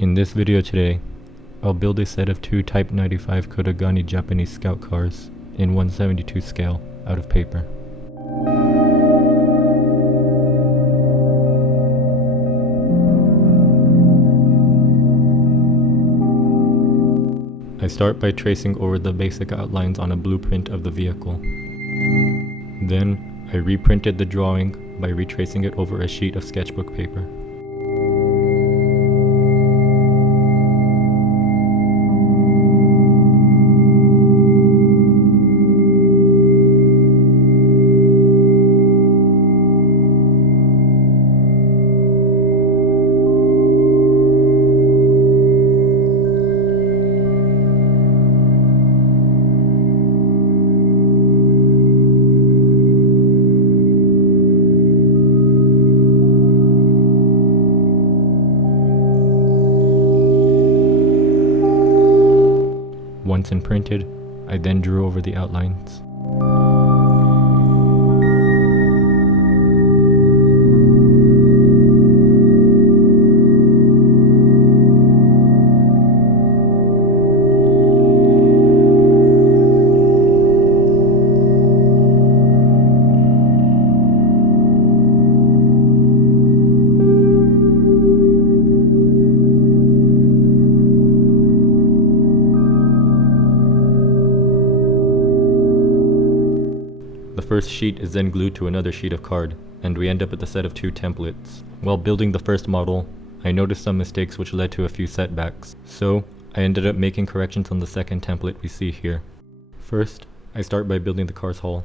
In this video today, I'll build a set of two Type 95 Kurogane Japanese scout cars in 1/72 scale out of paper. I start by tracing over the basic outlines on a blueprint of the vehicle. Then, I reprinted the drawing by retracing it over a sheet of sketchbook paper. Once imprinted, I then drew over the outlines. The first sheet is then glued to another sheet of card, and we end up with a set of two templates. While building the first model, I noticed some mistakes which led to a few setbacks, so I ended up making corrections on the second template we see here. First, I start by building the car's hull.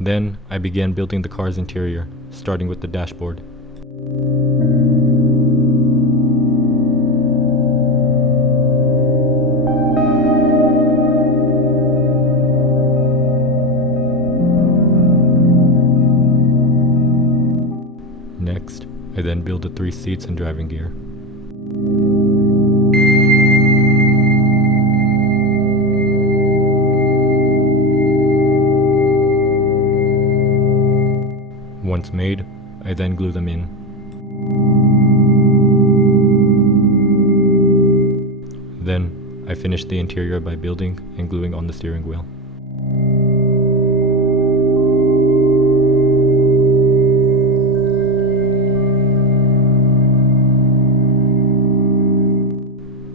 Then, I began building the car's interior, starting with the dashboard. Next, I then build the 3 seats and driving gear. Once made, I then glue them in. Then, I finish the interior by building and gluing on the steering wheel.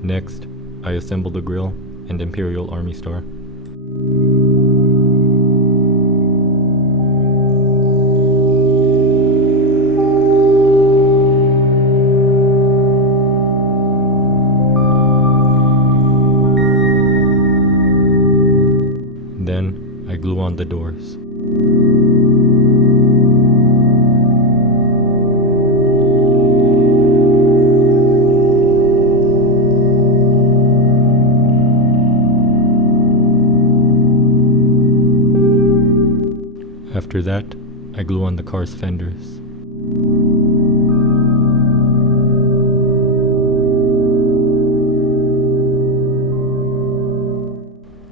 Next, I assemble the grille and Imperial Army Star. Then, I glue on the doors. After that, I glue on the car's fenders.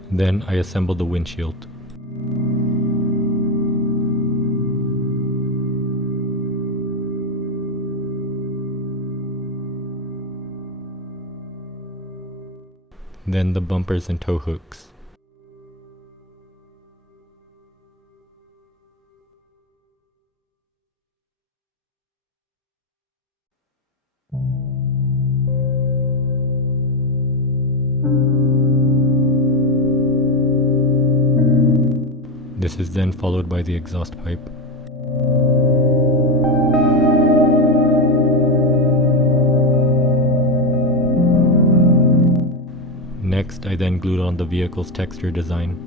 Then I assemble the windshield. Then the bumpers and tow hooks. This is then followed by the exhaust pipe. Next, I then glued on the vehicle's texture design.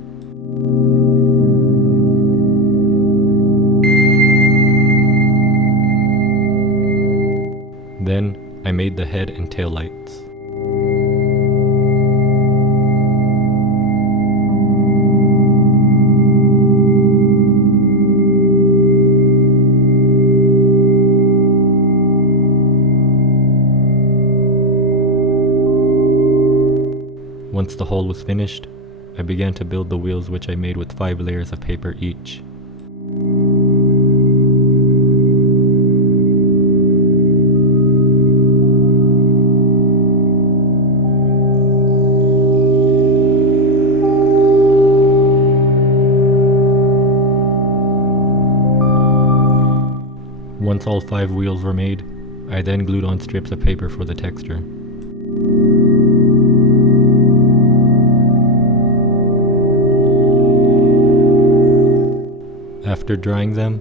Then, I made the head and tail lights. Once the hull was finished, I began to build the wheels, which I made with 5 layers of paper each. Once all 5 wheels were made, I then glued on strips of paper for the texture. After drying them,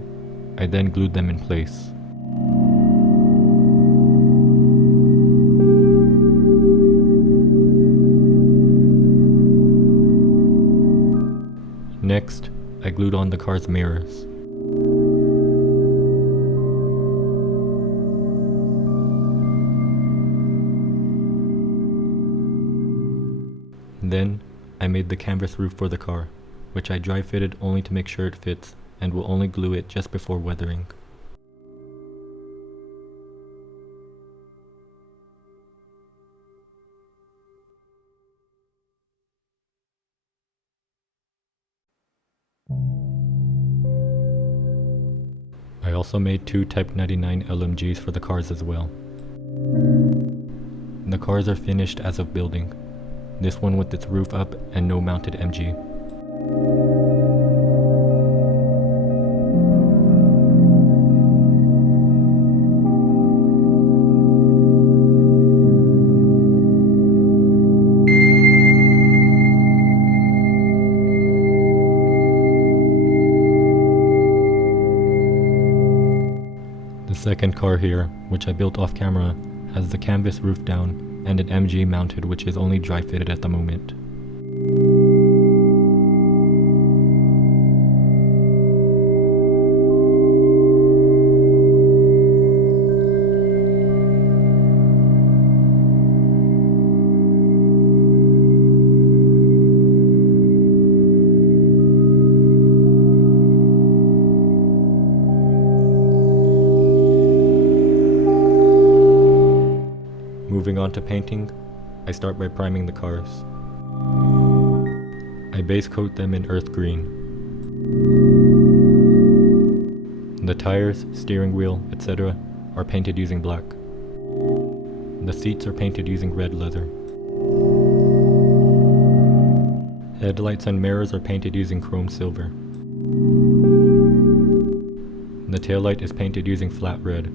I then glued them in place. Next, I glued on the car's mirrors. Then, I made the canvas roof for the car, which I dry fitted only to make sure it fits, and will only glue it just before weathering. I also made 2 Type 99 LMGs for the cars as well. The cars are finished as of building, this one with its roof up and no mounted MG. The second car here, which I built off camera, has the canvas roof down and an MG mounted, which is only dry fitted at the moment. Moving on to painting, I start by priming the cars. I base coat them in earth green. The tires, steering wheel, etc. are painted using black. The seats are painted using red leather. Headlights and mirrors are painted using chrome silver. The taillight is painted using flat red.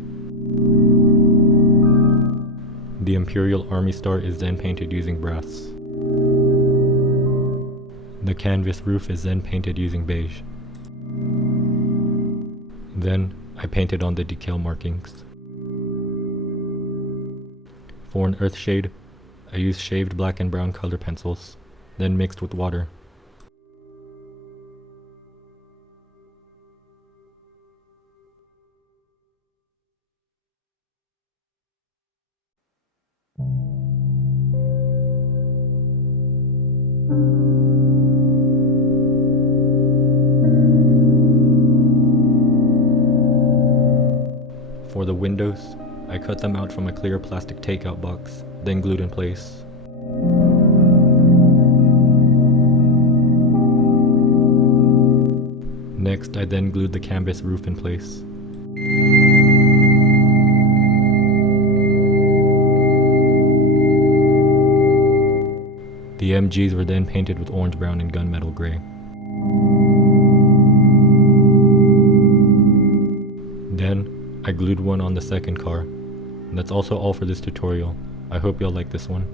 The Imperial Army Star is then painted using brass. The canvas roof is then painted using beige. Then, I painted on the decal markings. For an earth shade, I used shaved black and brown color pencils, then mixed with water. For the windows, I cut them out from a clear plastic takeout box, then glued in place. Next, I then glued the canvas roof in place. The MGs were then painted with orange, brown, and gunmetal gray. Then, I glued one on the second car. And that's also all for this tutorial. I hope y'all like this one.